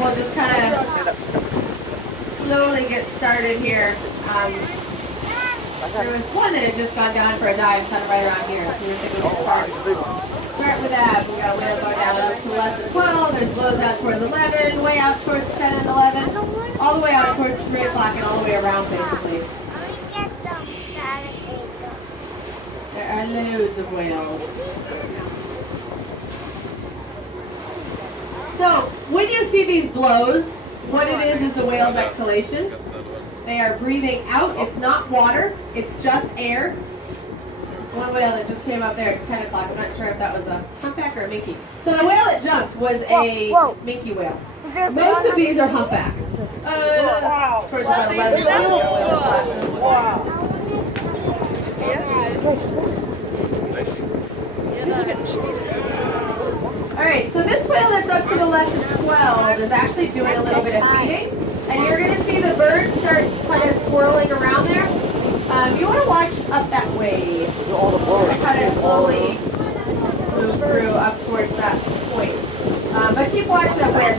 we'll just kind of slowly get started here. There was one that had just gone down for a dive, kind of right around here. So we're thinking we'll get started. Start with that. We got a whale going down up to left at 12. There's lows out towards 11, way out towards 10 and 11, all the way out towards 3 o'clock and all the way around basically. There are loads of whales. So when you see these blows, what it is the whale's exhalation. They are breathing out. It's not water. It's just air. One whale that just came up there at 10 o'clock. I'm not sure if that was a humpback or a minke. So the whale that jumped was a minke whale. Most of these are humpbacks. Towards about 11. Wow. All right, so this whale that's up to the left of 12 is actually doing a little bit of feeding. And you're going to see the birds start kind of swirling around there. You want to watch up that way. Kind of slowly move through up towards that point. But keep watching up there.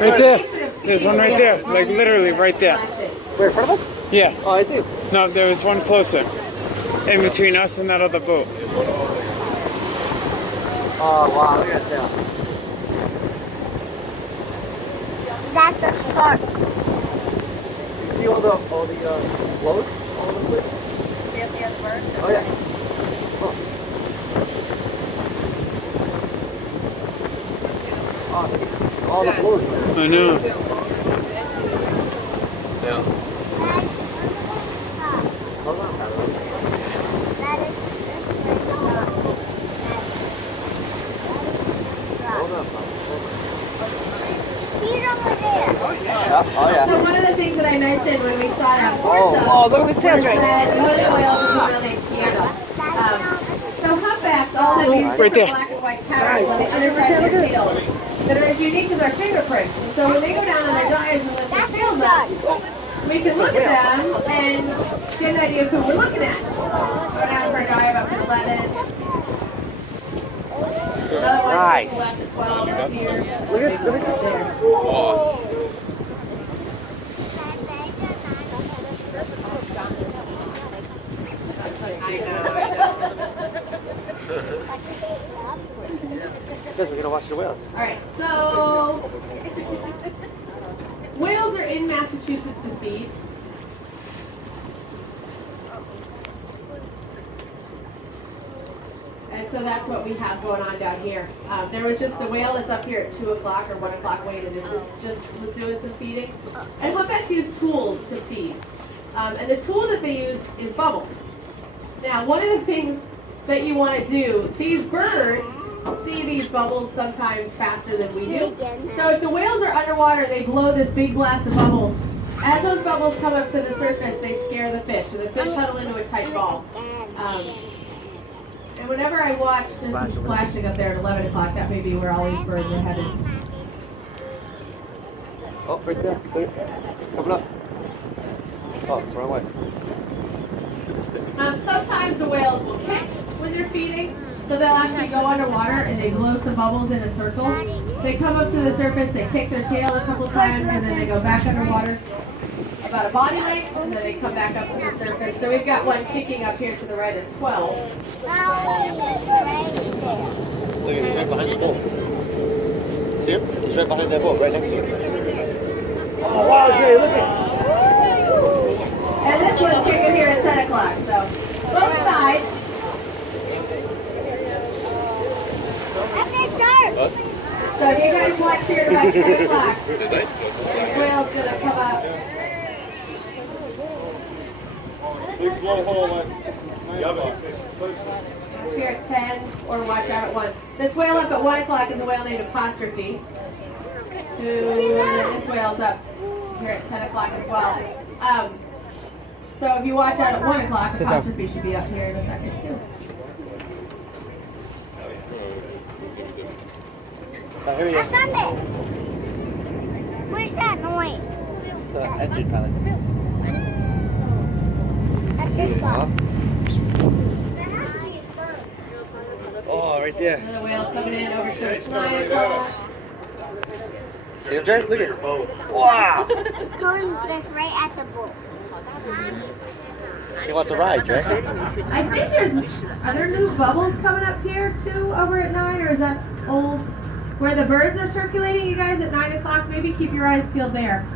Right there. There's one right there. Like literally right there. Where, in front of us? Yeah. Oh, I see. No, there was one closer. In between us and that other boat. Oh, wow. Look at that. That's a shark. You see all the floats all over the place? Yes, bird. Oh, yeah. Oh, all the floats. I know. Yeah. Hold on, Oh, yeah. So one of the things that I mentioned when we saw that Forza look at the tails right that one of the whales is a whale named Canada. So humpbacks all have these Right there. black and white patterns on the underside of their tails that are as unique as our fingerprints. And so when they go down on their dives and lift their tails up, we can look at them and get an idea of who we're looking at. Go down for a dive up to 11. Another one Nice. to the left at 12 up here. Look at There. Guys, we're gonna watch the whales. All right, so whales are in Massachusetts to feed. And so that's what we have going on down here. There was just the whale that's up here at 2 o'clock or 1 o'clock way in the distance, just was doing some feeding. And humpbacks use tools to feed. And the tool that they use is bubbles. Now, one of the things that you want to do, these birds see these bubbles sometimes faster than we do. So if the whales are underwater, they blow this big blast of bubbles. As those bubbles come up to the surface, they scare the fish, and the fish huddle into a tight ball. And whenever I watch, there's some splashing up there at 11 o'clock. That may be where all these birds are headed. Oh, right there. Open up. Oh, wrong way. Sometimes the whales will kick when they're feeding. So they'll actually go underwater and they blow some bubbles in a circle. They come up to the surface, they kick their tail a couple times, and then they go back underwater about a body length, and then they come back up to the surface. So we've got one kicking up here to the right at 12. Look at it, he's right behind the boat. See him? He's right behind that boat, right next to it. Oh, wow, Jay, look at And this one's kicking here at 10 o'clock. So both sides. What? So you guys watch here at about 10 o'clock. This whale's going to come up. Watch here at 10 or watch out at 1. This whale up at 1 o'clock is a whale named Apostrophe. This whale's up here at 10 o'clock as well. So if you watch out at 1 o'clock, Apostrophe should be up here in a second too. Here he I is. found it. Where's that noise? It's the engine pilot. That's this one. Oh, right there. Another whale coming in over towards 9 o'clock. See him, Jay? Look at it. Wow. It's going this right at the boat. He wants a ride, Jay. I think are there new bubbles coming up here too over at 9, or is that old? Where the birds are circulating, you guys, at 9 o'clock? Maybe keep your eyes peeled there.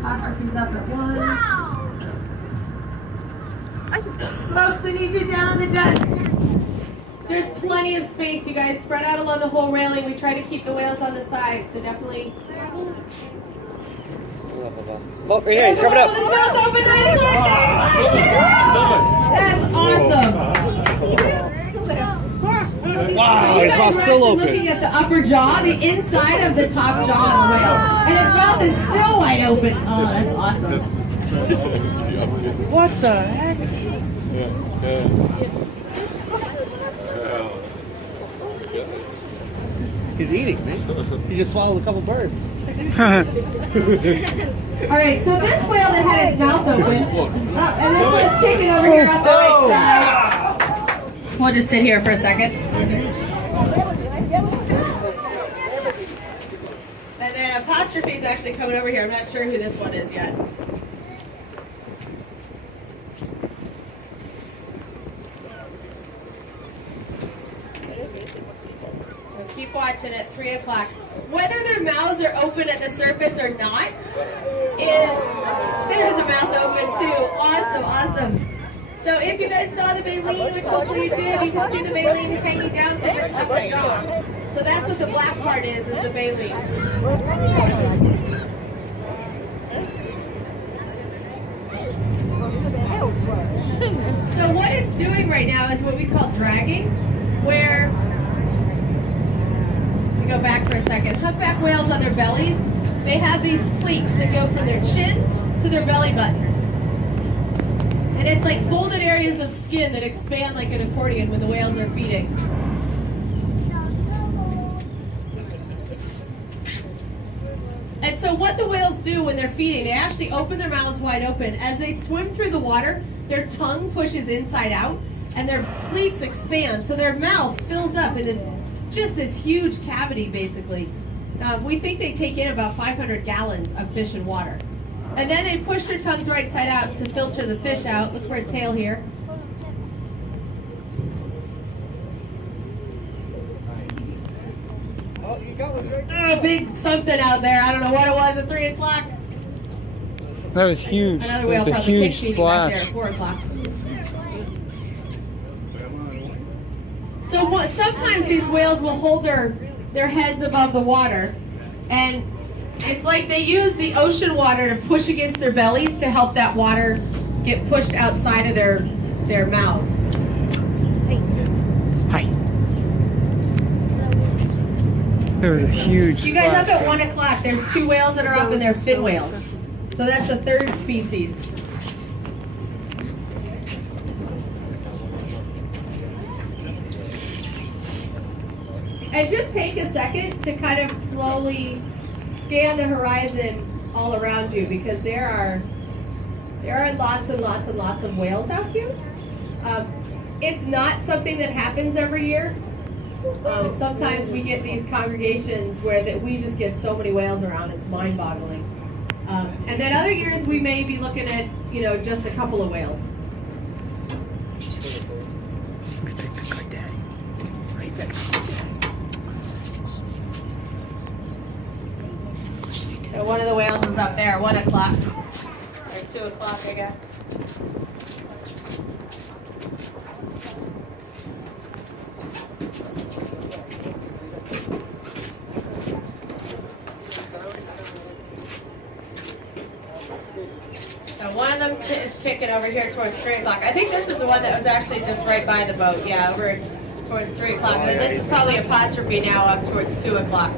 Apostrophe's up at 1. Folks, I need you down on the deck. There's plenty of space, you guys. Spread out along the whole railing. We try to keep the whales on the side, so definitely. Oh, right here, he's coming up. His mouth open, 9 o'clock. That's awesome. Wow, You his guys mouth's were still actually open. looking at the upper jaw, the inside of the top jaw of the whale. And its mouth is still wide open. Oh, that's awesome. What the heck? He's eating, man. He just swallowed a couple birds. All right, so this whale that had its mouth open, and this one's taken over here on the right side. We'll just sit here for a second. And then Apostrophe's actually coming over here. I'm not sure who this one is yet. So keep watching at 3 o'clock. Whether their mouths are open at the surface or not, there's a mouth open too. Awesome, awesome. So if you guys saw the baleen, which hopefully you did, you can see the baleen hanging down from its upper jaw. So that's what the black part is the baleen. So what it's doing right now is what we call dragging, where, let me go back for a second, humpback whales on their bellies, they have these pleats that go from their chin to their belly buttons. And it's like folded areas of skin that expand like an accordion when the whales are feeding. And so what the whales do when they're feeding, they actually open their mouths wide open. As they swim through the water, their tongue pushes inside out and their pleats expand. So their mouth fills up in this huge cavity basically. We think they take in about 500 gallons of fish and water. And then they push their tongues right side out to filter the fish out. Look for a tail here. Oh, big something out there. I don't know what it was at 3 o'clock. That was huge. Another That whale was a probably huge kicked me back there splash. at 4 o'clock. So sometimes these whales will hold their heads above the water, and it's like they use the ocean water to push against their bellies to help that water get pushed outside of their mouths. Hi. There was a huge You guys up splash. at 1 o'clock, there's 2 whales that are up and they're fin whales. So that's the third species. And just take a second to kind of slowly scan the horizon all around you, because there are lots and lots and lots of whales out here. It's not something that happens every year. Sometimes we get these congregations where we just get so many whales around, it's mind-boggling. And then other years we may be looking at, just a couple of whales. So one of the whales is up there, 1 o'clock. Or 2 o'clock, I guess. So one of them is kicking over here towards 3 o'clock. I think this is the one that was actually just right by the boat. Yeah, over towards 3 o'clock. And then this is probably Apostrophe now up towards 2 o'clock.